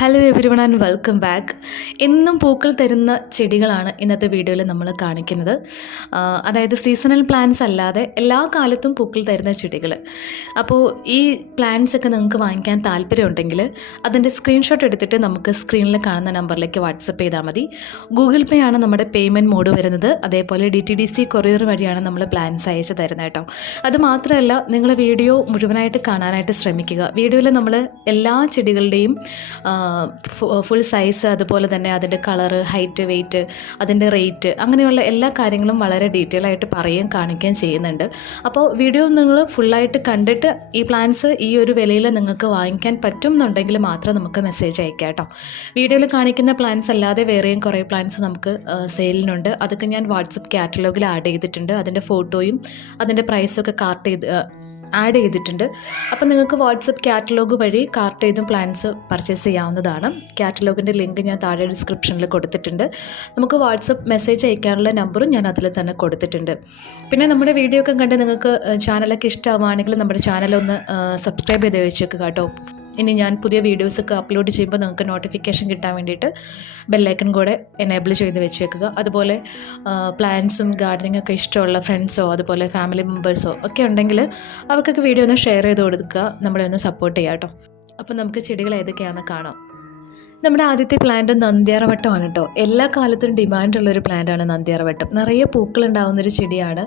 Hello everyone and welcome back. എന്നും പൂക്കൾ തരുന്ന ചെടികളാണ് ഇന്നത്തെ വീഡിയോയിൽ നമ്മൾ കാണിക്കുന്നത്. അതായത് സീസണൽ പ്ലാന്റ്സ് അല്ലാതെ എല്ലാ കാലത്തും പൂക്കൾ തരുന്ന ചെടികൾ. അപ്പോൾ ഈ പ്ലാന്റ്സ് ഒക്കെ നിങ്ങൾക്ക് വാങ്ങിക്കാൻ താല്പര്യമുണ്ടെങ്കിൽ അതിൻ്റെ സ്ക്രീൻഷോട്ട് എടുത്തിട്ട് നമുക്ക് സ്ക്രീനിൽ കാണുന്ന നമ്പറിലേക്ക് വാട്സപ്പ് ചെയ്താൽ മതി. ഗൂഗിൾ പേ ആണ് നമ്മുടെ പേയ്മെൻറ്റ് മോഡ് വരുന്നത്. അതേപോലെ DTDC കൊറിയർ വഴിയാണ് നമ്മൾ പ്ലാന്റ്സ് അയച്ച് തരുന്നത് കേട്ടോ. അത് മാത്രമല്ല, നിങ്ങൾ വീഡിയോ മുഴുവനായിട്ട് കാണാനായിട്ട് ശ്രമിക്കുക. വീഡിയോയിൽ നമ്മൾ എല്ലാ ചെടികളുടെയും ഫുൾ സൈസ്, അതുപോലെ തന്നെ അതിൻ്റെ കളറ്, ഹൈറ്റ്, വെയ്റ്റ്, അതിൻ്റെ റേറ്റ്, അങ്ങനെയുള്ള എല്ലാ കാര്യങ്ങളും വളരെ ഡീറ്റെയിൽ ആയിട്ട് പറയുകയും കാണിക്കുകയും ചെയ്യുന്നുണ്ട്. അപ്പോൾ വീഡിയോ നിങ്ങൾ ഫുള്ളായിട്ട് കണ്ടിട്ട് ഈ പ്ലാന്റ്സ് ഈ ഒരു വിലയിൽ നിങ്ങൾക്ക് വാങ്ങിക്കാൻ പറ്റും എന്നുണ്ടെങ്കിൽ മാത്രം നമുക്ക് മെസ്സേജ് അയക്കാം കേട്ടോ. വീഡിയോയിൽ കാണിക്കുന്ന പ്ലാന്റ്സ് അല്ലാതെ വേറെയും കുറേ പ്ലാന്റ്സ് നമുക്ക് സെയിലിനുണ്ട്. അതൊക്കെ ഞാൻ വാട്സപ്പ് കാറ്റലോഗിൽ ആഡ് ചെയ്തിട്ടുണ്ട്. അതിൻ്റെ ഫോട്ടോയും അതിൻ്റെ പ്രൈസൊക്കെ ആഡ് ചെയ്തിട്ടുണ്ട്. അപ്പോൾ നിങ്ങൾക്ക് വാട്സപ്പ് കാറ്റലോഗ് വഴി കാർട്ട് ചെയ്തും പ്ലാന്റ്സ് പർച്ചേസ് ചെയ്യാവുന്നതാണ്. കാറ്റലോഗിൻ്റെ ലിങ്ക് ഞാൻ താഴെ ഡിസ്ക്രിപ്ഷനിൽ കൊടുത്തിട്ടുണ്ട്. നമുക്ക് വാട്സപ്പ് മെസ്സേജ് അയക്കാനുള്ള നമ്പറും ഞാൻ അതിൽ തന്നെ കൊടുത്തിട്ടുണ്ട്. പിന്നെ നമ്മുടെ വീഡിയോ ഒക്കെ കണ്ട് നിങ്ങൾക്ക് ചാനലൊക്കെ ഇഷ്ടമാവുകയാണെങ്കിൽ നമ്മുടെ ചാനലൊന്ന് സബ്സ്ക്രൈബ് ചെയ്ത് വെച്ചേക്കുക കേട്ടോ. ഇനി ഞാൻ പുതിയ വീഡിയോസൊക്കെ അപ്ലോഡ് ചെയ്യുമ്പോൾ നിങ്ങൾക്ക് നോട്ടിഫിക്കേഷൻ കിട്ടാൻ വേണ്ടിയിട്ട് ബെല്ലൈക്കൺ കൂടെ എനേബിൾ ചെയ്ത് വെച്ചേക്കുക. അതുപോലെ പ്ലാന്റ്സും ഗാർഡനിങ് ഒക്കെ ഇഷ്ടമുള്ള ഫ്രണ്ട്സോ അതുപോലെ ഫാമിലി മെമ്പേഴ്സോ ഒക്കെ ഉണ്ടെങ്കിൽ അവർക്കൊക്കെ വീഡിയോ ഒന്ന് ഷെയർ ചെയ്ത് കൊടുക്കുക. നമ്മളെ ഒന്ന് സപ്പോർട്ട് ചെയ്യാം കേട്ടോ. അപ്പോൾ നമുക്ക് ചെടികൾ ഏതൊക്കെയാണെന്ന് കാണാം. നമ്മുടെ ആദ്യത്തെ പ്ലാന്റ് നന്ദ്യാർവട്ടമാണ് കേട്ടോ. എല്ലാ കാലത്തും ഡിമാൻഡുള്ളൊരു പ്ലാന്റാണ് നന്ദ്യാർവട്ടം. നിറയെ പൂക്കളുണ്ടാവുന്നൊരു ചെടിയാണ്.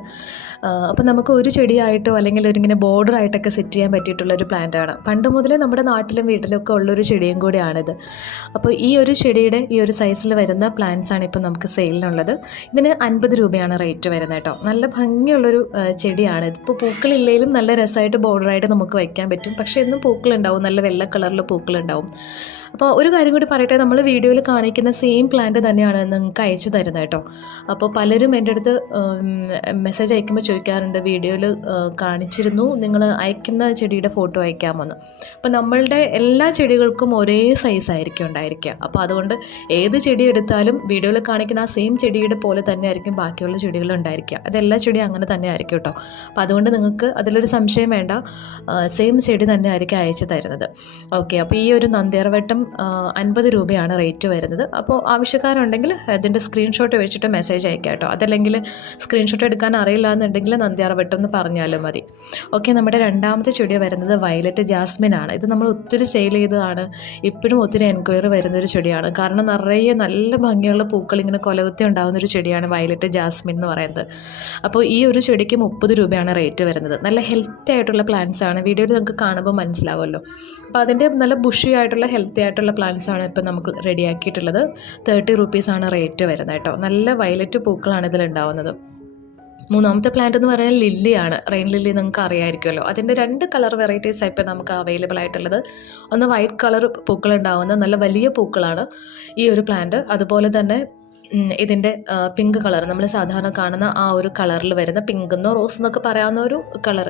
അപ്പോൾ നമുക്ക് ഒരു ചെടിയായിട്ടോ അല്ലെങ്കിൽ ഒരിങ്ങനെ ബോർഡറായിട്ടൊക്കെ സെറ്റ് ചെയ്യാൻ പറ്റിയിട്ടുള്ളൊരു പ്ലാന്റാണ്. പണ്ട് മുതലേ നമ്മുടെ നാട്ടിലും വീട്ടിലൊക്കെ ഉള്ളൊരു ചെടിയും കൂടിയാണിത്. അപ്പോൾ ഈ ഒരു ചെടിയുടെ ഈ ഒരു സൈസിൽ വരുന്ന പ്ലാന്റ്സാണ് ഇപ്പോൾ നമുക്ക് സെയിലിനുള്ളത്. ഇതിന് 50 രൂപയാണ് റേറ്റ് വരുന്നത് കേട്ടോ. നല്ല ഭംഗിയുള്ളൊരു ചെടിയാണ്. ഇപ്പോൾ പൂക്കളില്ലെങ്കിലും നല്ല രസമായിട്ട് ബോർഡറായിട്ട് നമുക്ക് വയ്ക്കാൻ പറ്റും. പക്ഷേ എന്നും പൂക്കളുണ്ടാവും, നല്ല വെള്ള കളറിൽ പൂക്കളുണ്ടാവും. അപ്പോൾ ഒരു കാര്യം കൂടി പറയട്ടെ, നമ്മൾ വീഡിയോയിൽ കാണിക്കുന്ന സെയിം പ്ലാന്റ് തന്നെയാണ് നിങ്ങൾക്ക് അയച്ചു തരുന്നത് കേട്ടോ. അപ്പോൾ പലരും എൻ്റെ അടുത്ത് മെസ്സേജ് അയക്കുമ്പോൾ ചോദിക്കാറുണ്ട്, വീഡിയോയിൽ കാണിച്ചിരുന്നു, നിങ്ങൾ അയക്കുന്ന ചെടിയുടെ ഫോട്ടോ അയക്കാമെന്ന്. അപ്പോൾ നമ്മളുടെ എല്ലാ ചെടികൾക്കും ഒരേ സൈസ് ആയിരിക്കും ഉണ്ടായിരിക്കുക. അപ്പോൾ അതുകൊണ്ട് ഏത് ചെടി എടുത്താലും വീഡിയോയിൽ കാണിക്കുന്ന ആ സെയിം ചെടിയുടെ പോലെ തന്നെ ആയിരിക്കും ബാക്കിയുള്ള ചെടികളും ഉണ്ടായിരിക്കുക. അതെല്ലാ ചെടിയും അങ്ങനെ തന്നെ ആയിരിക്കും കേട്ടോ. അപ്പോൾ അതുകൊണ്ട് നിങ്ങൾക്ക് അതിലൊരു സംശയം വേണ്ട, സെയിം ചെടി തന്നെ ആയിരിക്കും അയച്ചു തരുന്നത്. ഓക്കെ, അപ്പോൾ ഈ ഒരു നന്ദ്യാർവട്ടം 50 രൂപയാണ് റേറ്റ് വരുന്നത്. അപ്പോൾ ആവശ്യക്കാരുണ്ടെങ്കിൽ അതിൻ്റെ സ്ക്രീൻഷോട്ട് വെച്ചിട്ട് മെസ്സേജ് അയക്കാം കേട്ടോ. അതല്ലെങ്കിൽ സ്ക്രീൻഷോട്ട് എടുക്കാൻ അറിയില്ല എന്നുണ്ടെങ്കിൽ നന്ദ്യാർവട്ടം എന്ന് പറഞ്ഞാലും മതി. ഓക്കെ, നമ്മുടെ രണ്ടാമത്തെ ചെടി വരുന്നത് വയലറ്റ് ജാസ്മിൻ ആണ്. ഇത് നമ്മൾ ഒത്തിരി സെയിൽ ചെയ്തതാണ്. ഇപ്പോഴും ഒത്തിരി എൻക്വയറി വരുന്നൊരു ചെടിയാണ്. കാരണം നിറയെ നല്ല ഭംഗിയുള്ള പൂക്കൾ ഇങ്ങനെ കൊലകുത്തി ഉണ്ടാകുന്നൊരു ചെടിയാണ് വയലറ്റ് ജാസ്മിൻ എന്ന് പറയുന്നത്. അപ്പോൾ ഈ ഒരു ചെടിക്ക് 30 രൂപയാണ് റേറ്റ് വരുന്നത്. നല്ല ഹെൽത്തി ആയിട്ടുള്ള പ്ലാന്റ്സ് ആണ്. വീഡിയോയിൽ നിങ്ങൾക്ക് കാണുമ്പോൾ മനസ്സിലാവുമല്ലോ. അപ്പോൾ അതിൻ്റെ നല്ല ബുഷി ആയിട്ടുള്ള ഹെൽത്തി ആയിട്ടുള്ള പ്ലാന്റ്സ് ആണ് ഇപ്പോൾ നമുക്ക് റെഡിയാക്കിയിട്ടുള്ളത്. 30 റുപ്പീസാണ് റേറ്റ് വരുന്നത് കേട്ടോ. നല്ല വയലറ്റ് പൂക്കളാണ് ഇതിലുണ്ടാവുന്നത്. മൂന്നാമത്തെ പ്ലാന്റ് എന്ന് പറയുന്നത് ലില്ലിയാണ്. റെയിൻ ലില്ലി നിങ്ങൾക്ക് അറിയാമായിരിക്കുമല്ലോ. അതിൻ്റെ 2 കളർ വെറൈറ്റീസ് ഇപ്പോൾ നമുക്ക് അവൈലബിൾ ആയിട്ടുള്ളത്. ഒന്ന് വൈറ്റ് കളർ പൂക്കളുണ്ടാവുന്ന നല്ല വലിയ പൂക്കളാണ് ഈ ഒരു പ്ലാന്റ്. അതുപോലെ തന്നെ ഇതിൻ്റെ പിങ്ക് കളർ, നമ്മൾ സാധാരണ കാണുന്ന ആ ഒരു കളറിൽ വരുന്ന പിങ്കെന്നോ റോസ് എന്നൊക്കെ പറയാവുന്ന ഒരു കളർ.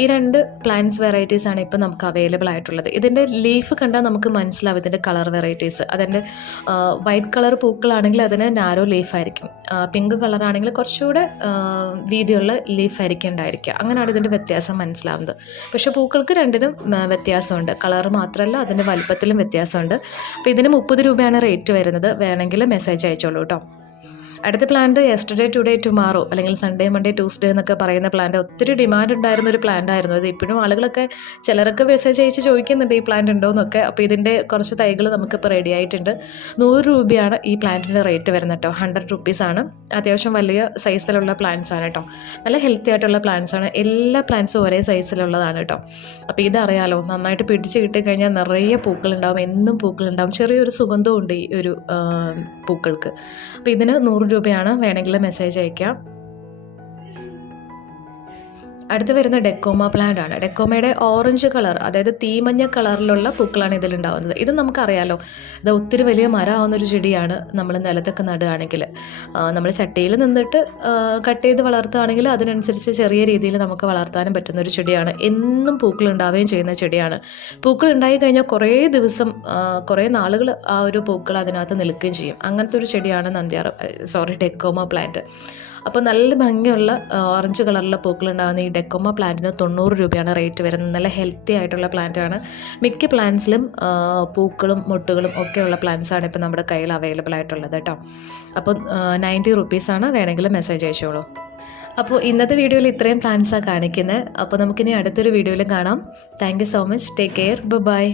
ഈ 2 പ്ലാന്റ്സ് വെറൈറ്റീസാണ് ഇപ്പോൾ നമുക്ക് അവൈലബിൾ ആയിട്ടുള്ളത്. ഇതിൻ്റെ ലീഫ് കണ്ടാൽ നമുക്ക് മനസ്സിലാവും ഇതിൻ്റെ കളർ വെറൈറ്റീസ്. അതിൻ്റെ വൈറ്റ് കളർ പൂക്കളാണെങ്കിൽ അതിന് നാരോ ലീഫായിരിക്കും. പിങ്ക് കളറാണെങ്കിൽ കുറച്ചുകൂടെ വീതിയുള്ള ലീഫായിരിക്കും ഉണ്ടായിരിക്കുക. അങ്ങനെയാണ് ഇതിൻ്റെ വ്യത്യാസം മനസ്സിലാവുന്നത്. പക്ഷേ പൂക്കൾക്ക് രണ്ടിനും വ്യത്യാസമുണ്ട്. കളർ മാത്രമല്ല, അതിൻ്റെ വലുപ്പത്തിലും വ്യത്യാസമുണ്ട്. അപ്പോൾ ഇതിന് 30 രൂപയാണ് റേറ്റ് വരുന്നത്. വേണമെങ്കിൽ മെസ്സേജ് അയച്ചോളൂ കേട്ടോ. അടുത്ത പ്ലാന്റ് യെസ്റ്റർഡേ ടുഡേ ടുമാറോ അല്ലെങ്കിൽ സൺഡേ മൺഡേ ട്യൂസ്ഡേ എന്നൊക്കെ പറയുന്ന പ്ലാന്റ് ഒത്തിരി ഡിമാൻഡ് ഉണ്ടായിരുന്ന ഒരു പ്ലാന്റ് ആയിരുന്നു. അത് ഇപ്പോഴും ആളുകളൊക്കെ ചിലരൊക്കെ മെസ്സേജ് അയച്ച് ചോദിക്കുന്നുണ്ട് ഈ പ്ലാന്റ് ഉണ്ടോ എന്നൊക്കെ. അപ്പോൾ ഇതിൻ്റെ കുറച്ച് തൈകൾ നമുക്കിപ്പോൾ റെഡി ആയിട്ടുണ്ട്. 100 രൂപയാണ് ഈ പ്ലാന്റിൻ്റെ റേറ്റ് വരുന്നത് കേട്ടോ. 100 റുപ്പീസാണ്. അത്യാവശ്യം വലിയ സൈസിലുള്ള പ്ലാന്റ്സ് ആണ് കേട്ടോ. നല്ല ഹെൽത്തി ആയിട്ടുള്ള പ്ലാന്റ്സ് ആണ്. എല്ലാ പ്ലാന്റ്സും ഒരേ സൈസിലുള്ളതാണ് കേട്ടോ. അപ്പോൾ ഇതറിയാലോ, നന്നായിട്ട് പിടിച്ച് കിട്ടിക്കഴിഞ്ഞാൽ നിറയെ പൂക്കളുണ്ടാവും, എന്നും പൂക്കളുണ്ടാവും. ചെറിയൊരു സുഗന്ധവും ഉണ്ട് ഈ ഒരു പൂക്കൾക്ക്. അപ്പോൾ ഇതിന് 100 രൂപയാണ്. വേണമെങ്കിൽ മെസ്സേജ് അയക്കാം. അടുത്ത് വരുന്ന ഡെക്കോമ പ്ലാന്റ് ആണ്. ഡെക്കോമയുടെ ഓറഞ്ച് കളർ, അതായത് തീമഞ്ഞ കളറിലുള്ള പൂക്കളാണ് ഇതിലുണ്ടാവുന്നത്. ഇത് നമുക്കറിയാലോ, ഇത് ഒത്തിരി വലിയ മരമാവുന്നൊരു ചെടിയാണ്. നമ്മൾ നിലത്തൊക്കെ നടുകയാണെങ്കിൽ, നമ്മൾ ചട്ടിയിൽ നിന്നിട്ട് കട്ട് ചെയ്ത് വളർത്തുകയാണെങ്കിൽ അതിനനുസരിച്ച് ചെറിയ രീതിയിൽ നമുക്ക് വളർത്താനും പറ്റുന്നൊരു ചെടിയാണ്. എന്നും പൂക്കളുണ്ടാവുകയും ചെയ്യുന്ന ചെടിയാണ്. പൂക്കൾ ഉണ്ടായി കഴിഞ്ഞാൽ കുറേ ദിവസം, കുറേ നാളുകൾ ആ ഒരു പൂക്കൾ അതിനകത്ത് നിൽക്കുകയും ചെയ്യും. അങ്ങനത്തെ ഒരു ചെടിയാണ് ഡെക്കോമ പ്ലാന്റ്. അപ്പോൾ നല്ല ഭംഗിയുള്ള ഓറഞ്ച് കളറിലുള്ള പൂക്കളുണ്ടാകുന്ന ഈ ഡെക്കോമ പ്ലാന്റിന് 90 രൂപയാണ് റേറ്റ് വരുന്നത്. നല്ല ഹെൽത്തി ആയിട്ടുള്ള പ്ലാന്റാണ്. മിക്ക പ്ലാന്റ്സിലും പൂക്കളും മുട്ടുകളും ഒക്കെയുള്ള പ്ലാന്റ്സാണ് ഇപ്പോൾ നമ്മുടെ കയ്യിൽ അവൈലബിൾ ആയിട്ടുള്ളത് കേട്ടോ. അപ്പോൾ 90 റുപ്പീസാണ്, വേണമെങ്കിൽ മെസ്സേജ് അയച്ചോളൂ. അപ്പോൾ ഇന്നത്തെ വീഡിയോയിൽ ഇത്രയും പ്ലാന്റ്സാണ് കാണിക്കുന്നത്. അപ്പോൾ നമുക്കിനി അടുത്തൊരു വീഡിയോയിൽ കാണാം. Thank you so much. Take care. By.